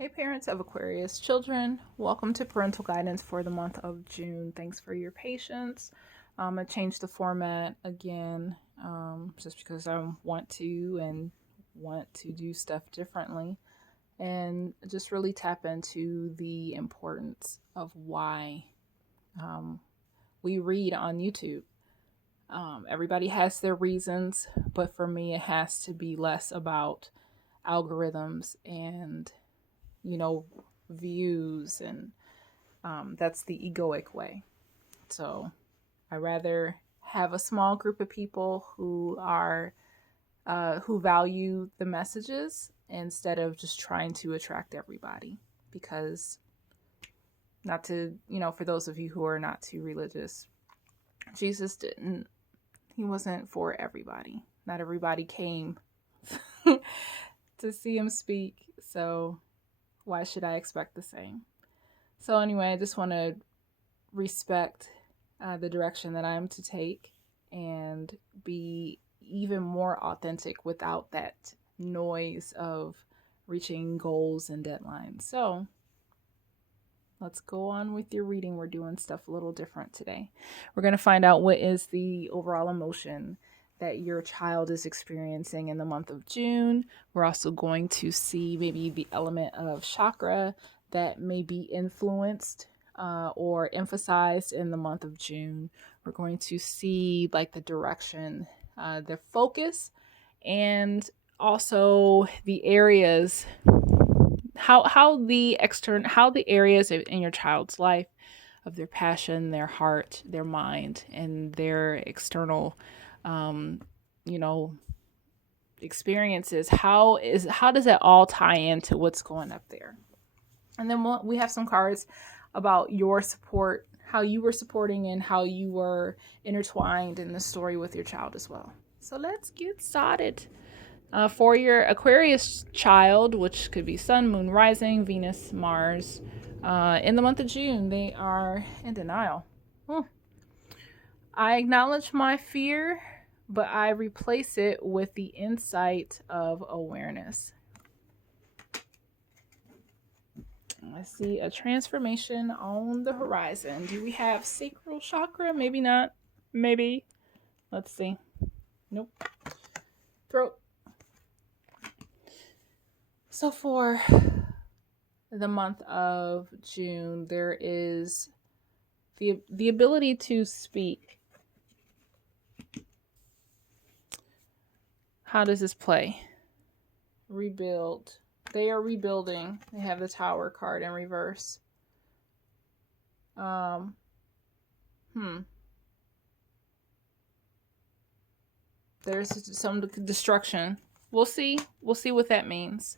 Hey parents of Aquarius children, welcome to parental guidance for the month of June. Thanks for your patience. I changed the format again just because I want to do stuff differently and just really tap into the importance of why we read on YouTube. Everybody has their reasons, but for me it has to be less about algorithms and views, and that's the egoic way. So I rather have a small group of people who value the messages instead of just trying to attract everybody. Because not to, for those of you who are not too religious, he wasn't for everybody. Not everybody came to see him speak. So why should I expect the same? So anyway, I just want to respect the direction that I'm to take and be even more authentic without that noise of reaching goals and deadlines. So let's go on with your reading. We're doing stuff a little different today. We're going to find out what is the overall emotion that your child is experiencing in the month of June. We're also going to see maybe the element of chakra that may be influenced or emphasized in the month of June. We're going to see like the direction, the focus, and also the areas, how the areas in your child's life of their passion, their heart, their mind, and their external experiences, how does that all tie into what's going up there? And then we have some cards about your support, how you were supporting and how you were intertwined in the story with your child as well. So let's get started. For your Aquarius child, which could be Sun, Moon, Rising, Venus, Mars, in the month of June, they are in denial. I acknowledge my fear, but I replace it with the insight of awareness. I see a transformation on the horizon. Do we have sacral chakra? Maybe not. Maybe. Let's see. Nope. Throat. So for the month of June, there is the ability to speak. How does this play? Rebuild. They are rebuilding. They have the Tower card in reverse. There's some destruction. We'll see. We'll see what that means.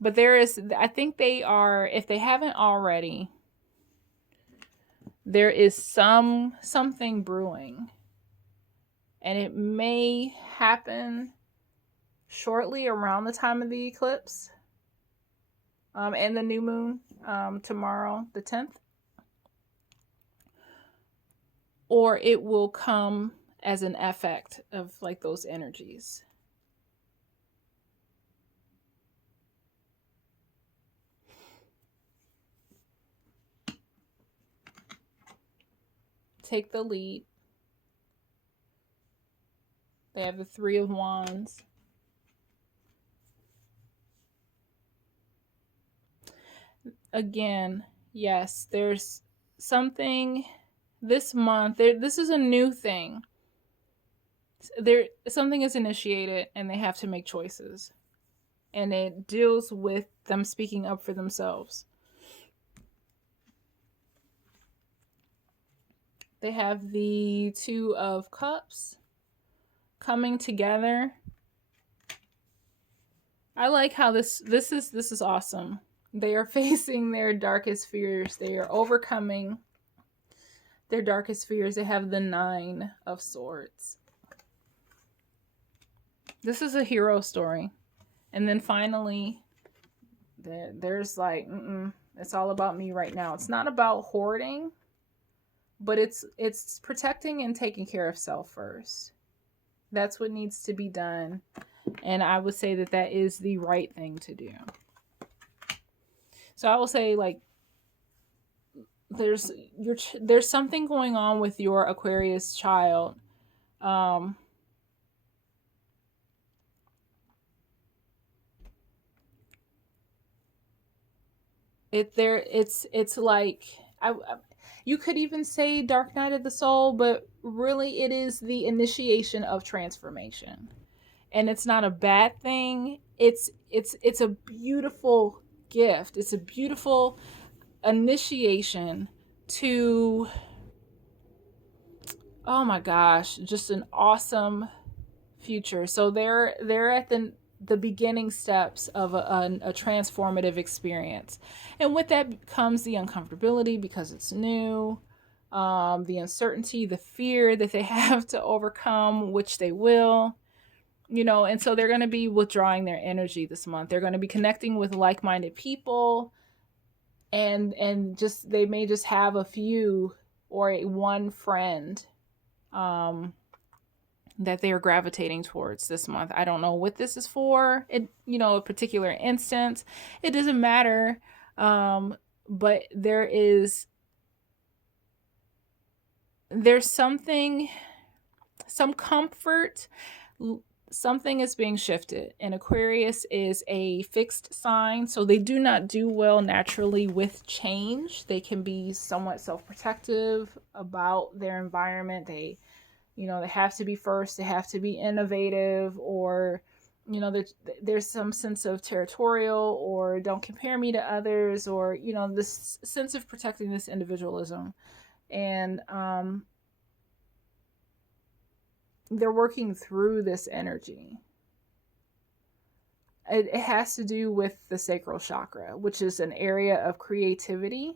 But I think they are, if they haven't already, there is something brewing. And it may happen shortly around the time of the eclipse and the new moon tomorrow, the 10th. Or it will come as an effect of like those energies. Take the lead. They have the Three of Wands. Again, yes, there's something this month. This is a new thing. Something is initiated and they have to make choices. And it deals with them speaking up for themselves. They have the Two of Cups coming together. I like how this is awesome. They are facing their darkest fears. They are overcoming their darkest fears. They have the Nine of Swords. This is a hero story. And then finally, there's like, it's all about me right now. It's not about hoarding, but it's protecting and taking care of self first. That's what needs to be done. And I would say that is the right thing to do. So I will say, like, there's something going on with your Aquarius child. Um, it's like you could even say dark night of the soul, but really it is the initiation of transformation, and it's not a bad thing. It's a beautiful gift. It's a beautiful initiation to, oh my gosh, just an awesome future. So they're at the beginning steps of a transformative experience, and with that comes the uncomfortability because it's new, the uncertainty, the fear that they have to overcome, which they will. And so they're going to be withdrawing their energy this month. They're going to be connecting with like-minded people, and just they may just have a few or one friend that they are gravitating towards this month. I don't know what this is for. A particular instance. It doesn't matter. But there's some comfort. Something is being shifted, and Aquarius is a fixed sign, so they do not do well naturally with change. They can be somewhat self-protective about their environment. They have to be first, they have to be innovative, or there's some sense of territorial, or don't compare me to others, or this sense of protecting this individualism. And they're working through this energy. It has to do with the sacral chakra, which is an area of creativity.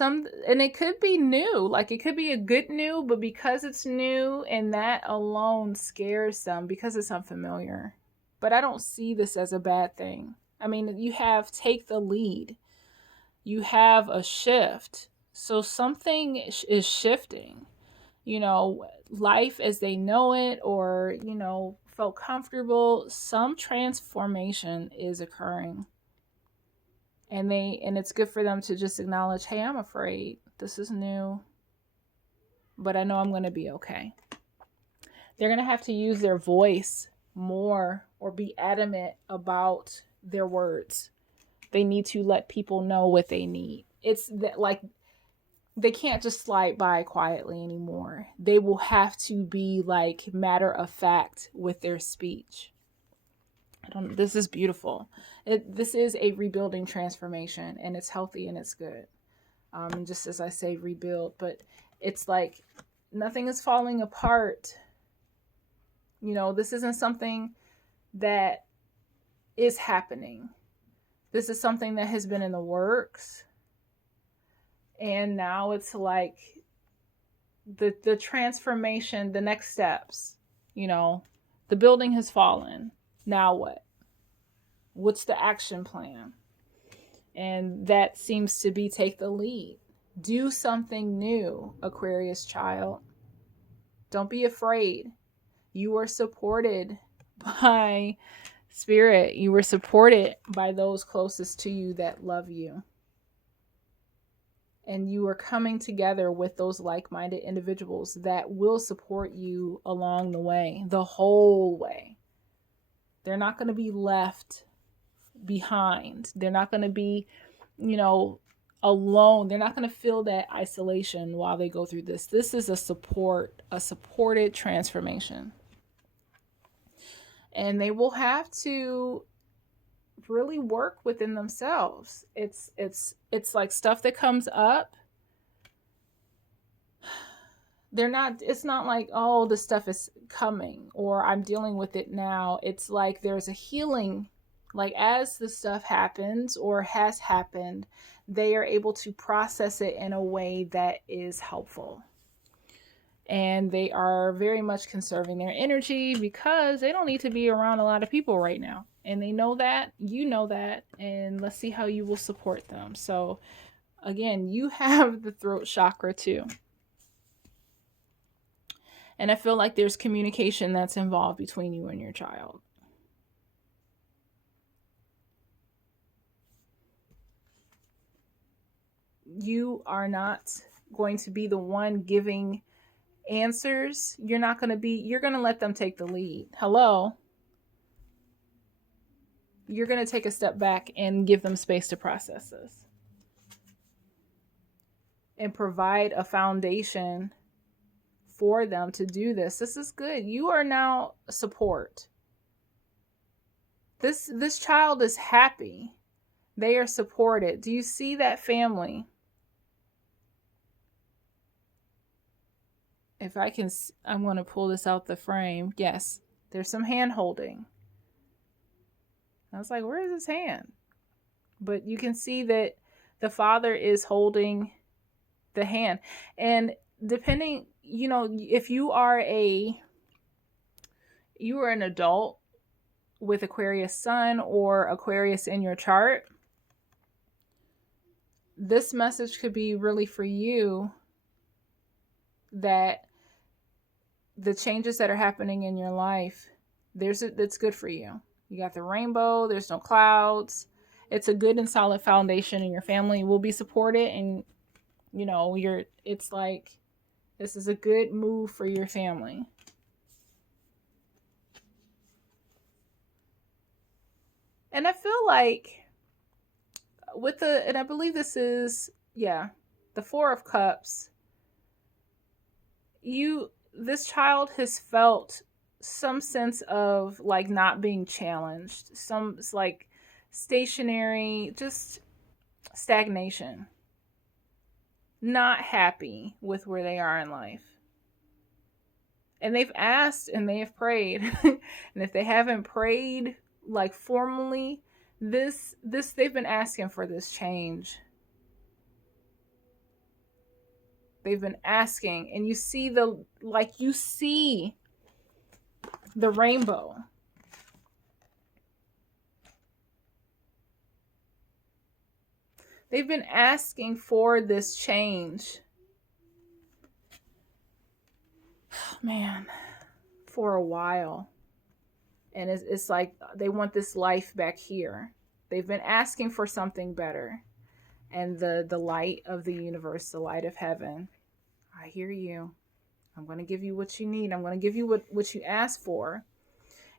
And it could be new, like it could be a good new, but because it's new, and that alone scares them because it's unfamiliar. But I don't see this as a bad thing. I mean, you have take the lead. You have a shift. So something is shifting, life as they know it, or, felt comfortable. Some transformation is occurring. And it's good for them to just acknowledge, hey, I'm afraid. This is new, but I know I'm going to be okay. They're going to have to use their voice more, or be adamant about their words. They need to let people know what they need. It's that, like, they can't just slide by quietly anymore. They will have to be like matter of fact with their speech. This is beautiful. This is a rebuilding transformation, and it's healthy and it's good. And just as I say, rebuild, but it's like nothing is falling apart. This isn't something that is happening. This is something that has been in the works. And now it's like the transformation, the next steps, the building has fallen. Now what? What's the action plan? And that seems to be take the lead. Do something new, Aquarius child. Don't be afraid. You are supported by Spirit. You were supported by those closest to you that love you. And you are coming together with those like-minded individuals that will support you along the way, the whole way. They're not going to be left behind. They're not going to be, alone. They're not going to feel that isolation while they go through this. This is a supported transformation. And they will have to really work within themselves. It's like stuff that comes up. It's not like, oh, the stuff is coming or I'm dealing with it now. It's like there's a healing. Like as the stuff happens or has happened, they are able to process it in a way that is helpful. And they are very much conserving their energy because they don't need to be around a lot of people right now. And they know that, you know that, and let's see how you will support them. So again, you have the throat chakra too. And I feel like there's communication that's involved between you and your child. you are not going to be the one giving answers. You're going to let them take the lead. Hello. You're going to take a step back and give them space to process this and provide a foundation for them to do this. This is good. You are now support. This child is happy. They are supported. Do you see that family? If I can, I'm going to pull this out the frame. Yes, there's some hand holding. I was like, where is his hand? But you can see that the father is holding the hand. And depending, if you are an adult with Aquarius sun or Aquarius in your chart, this message could be really for you, that the changes that are happening in your life, that's good for you. You got the rainbow, there's no clouds. It's a good and solid foundation, and your family will be supported, and it's like, this is a good move for your family. And I feel like and I believe this is, the Four of Cups, this child has felt some sense of like not being challenged, some like stationary, just stagnation, not happy with where they are in life. And they've asked and they have prayed. And if they haven't prayed like formally, this they've been asking for this change. They've been asking, and you see the rainbow. They've been asking for this change. Man, for a while. And it's like they want this life back here. They've been asking for something better. And the light of the universe, the light of heaven, I hear you. I'm going to give you what you need. I'm going to give you what you asked for.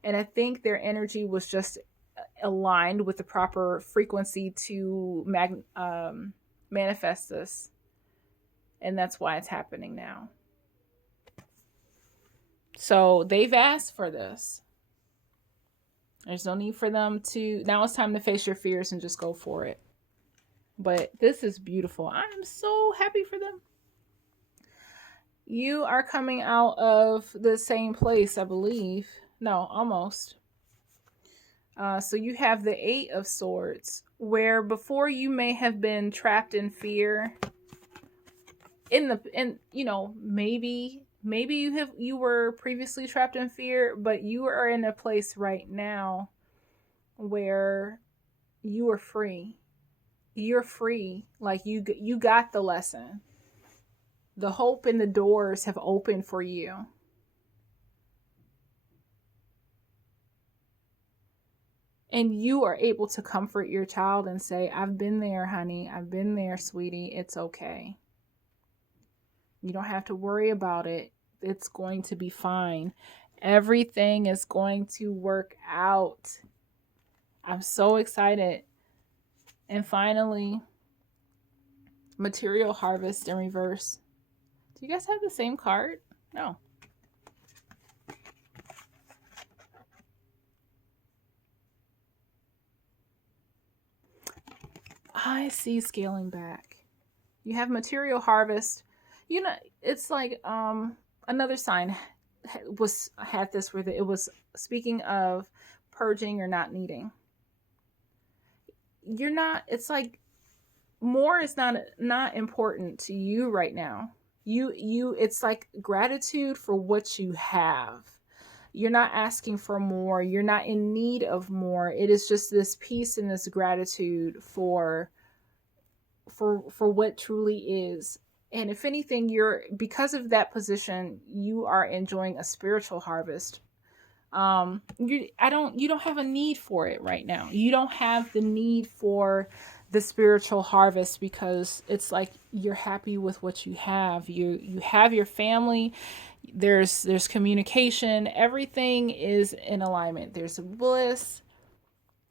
And I think their energy was just aligned with the proper frequency to manifest this. And that's why it's happening now. So they've asked for this. There's no need for them to... Now it's time to face your fears and just go for it. But this is beautiful. I'm so happy for them. You are coming out of the same place, I believe. No, almost. So you have the Eight of Swords, where before you may have been trapped in fear. Maybe you were previously trapped in fear, but you are in a place right now where you are free. You're free. Like you got the lesson. The hope and the doors have opened for you. And you are able to comfort your child and say, I've been there, honey. I've been there, sweetie. It's okay. You don't have to worry about it. It's going to be fine. Everything is going to work out. I'm so excited. And finally, Material Harvest in reverse. Do you guys have the same card? No. I see scaling back. You have Material Harvest. It's like another sign had this where it was speaking of purging or not needing. It's like more is not important to you right now. It's like gratitude for what you have. You're not asking for more. You're not in need of more. It is just this peace and this gratitude for what truly is. And if anything, because of that position, you are enjoying a spiritual harvest. You don't have a need for it right now. You don't have the need for the spiritual harvest, because it's like you're happy with what you have. You have your family. There's communication. Everything is in alignment. There's bliss.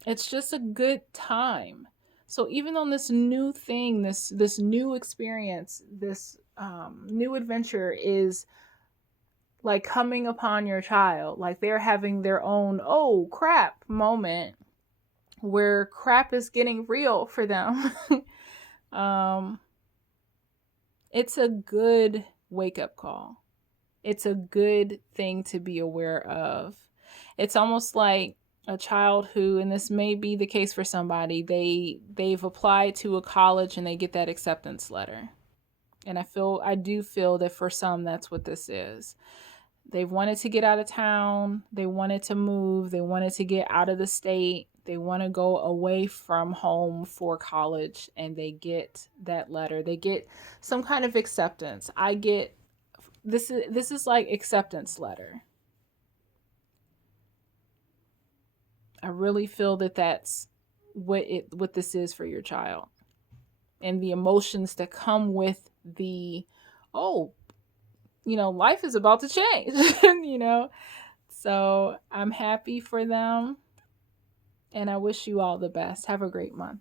It's just a good time. So even on this new thing, this new experience, this new adventure is like coming upon your child, like they're having their own oh crap moment where crap is getting real for them. It's a good wake-up call. It's a good thing to be aware of. It's almost like a child who, and this may be the case for somebody, they've applied to a college and they get that acceptance letter. And I do feel that for some that's what this is. They wanted to get out of town, they wanted to move, they wanted to get out of the state, they want to go away from home for college, and they get that letter. They get some kind of acceptance. This is like acceptance letter. I really feel that that's what this is for your child. And the emotions that come with life is about to change, So I'm happy for them, and I wish you all the best. Have a great month.